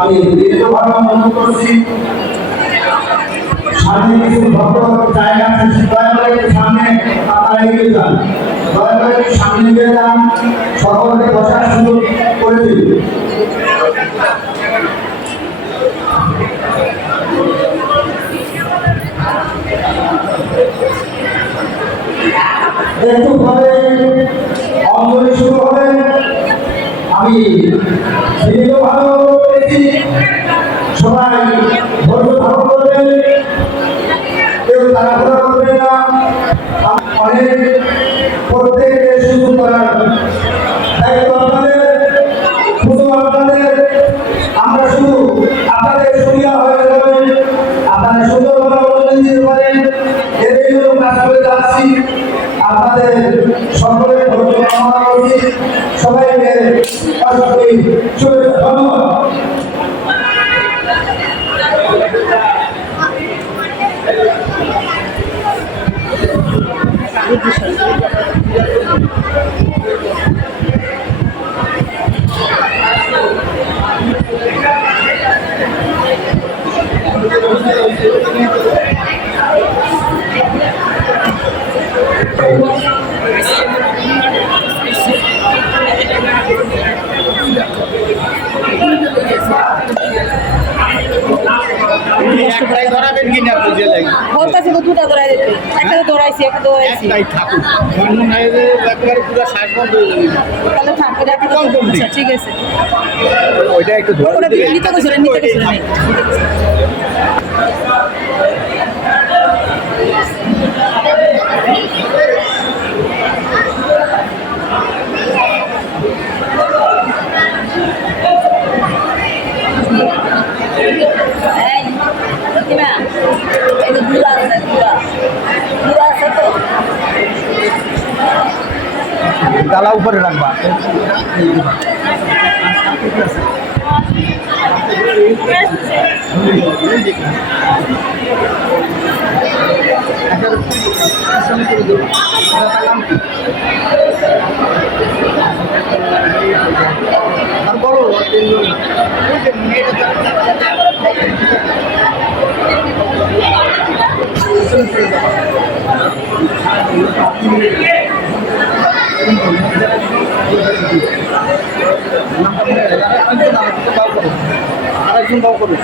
আমি দীর্ঘভাবে অনুভব করছি সামনে কিছু ভক্ত জায়গা আছে দয়া করে সামনে আপনারা এগিয়ে যান, দয়া করে সামনে এগিয়ে যান, সকলকে বসার সুযোগ করে দিন। একটু পরে অঞ্জলি শুরু হবে। আমি দীর্ঘভাবে করেছি, সবাই ধৈর্য ধারণ করবেন, কেউ তাড়াহুড়া করবেন না। অনেক প্রত্যেককে সুযোগ করার দায়িত্ব আপনাদের, শুধু আপনাদের। আমরা শুধু আপনাদের সুবিধা হয়ে যাবে, আপনারা সুন্দরভাবে অঞ্জলি দিতে পারেন, এর জন্য কাজ করে যাচ্ছি। আপনাদের সকলের ধৈর্য কামনা করছি। সবাইকে অসংখ্য শুভেচ্ছা, ধন্যবাদ। ঠিক আছে, ওইটা একটু ডালা উপরে রাখবা। আর বলো আরেকজন দাও করবে